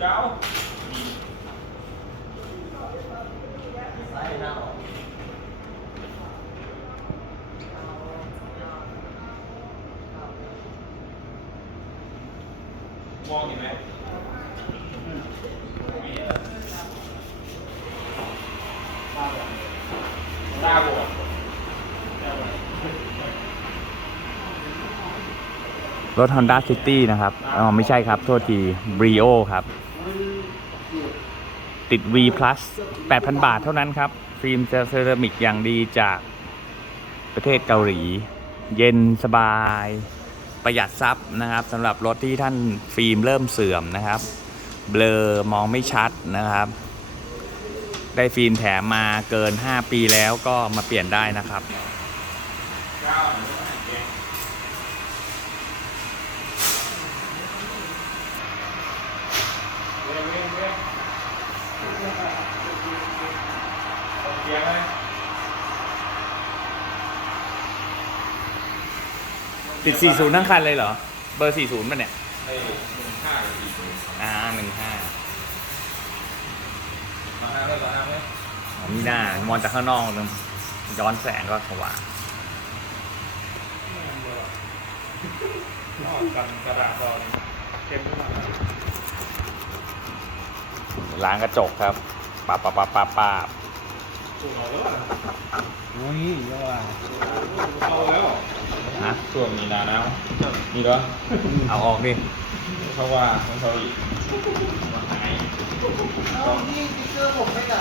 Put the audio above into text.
เก้าสายหน้าออก มองเห็นไหมตาบวม รถ Honda City นะครับอ๋อไม่ใช่ครับ โทษที Brio ครับ ติด V plus 8,000 บาทเท่านั้นครับ ฟิล์มเซรามิกอย่างดีจากประเทศเกาหลี เย็นสบายประหยัดทรัพย์นะครับสำหรับรถที่ท่านฟิล์มเริ่มเสื่อมนะครับ เบลอมองไม่ชัดนะครับ ได้ฟิล์มแถมมาเกิน 5 ปีแล้วก็มาเปลี่ยนได้นะครับ เก้าหนึ่งแกงเว้ยเว้ยเว้ย โอเคไหมติด 40 ทั้งคันเลยเหรอ เบอร์ 40ป่ะเนี่ย ไอ้หนึ่งห้าหรือสี่ศูนย์อ่า15ต่อหน้าเลยต่อหน้าไหมอ๋อมีหน้ามองจากข้างนอกมันย้อนแสงก็สว่างอ๋อกันกระดาษก่อนเต็มขึ้นมาล้างกระจกครับปับปับปับปับปับถูกเอาแล้ว อะอุ้ยเยอะว่ะเอาแล้วนะช่วงมีนาแล้วนี่เหรอเอาออกดิเขาว่าของเขาอีกว่าหายเอานี่สติ๊กเกอร์ผมไปไหน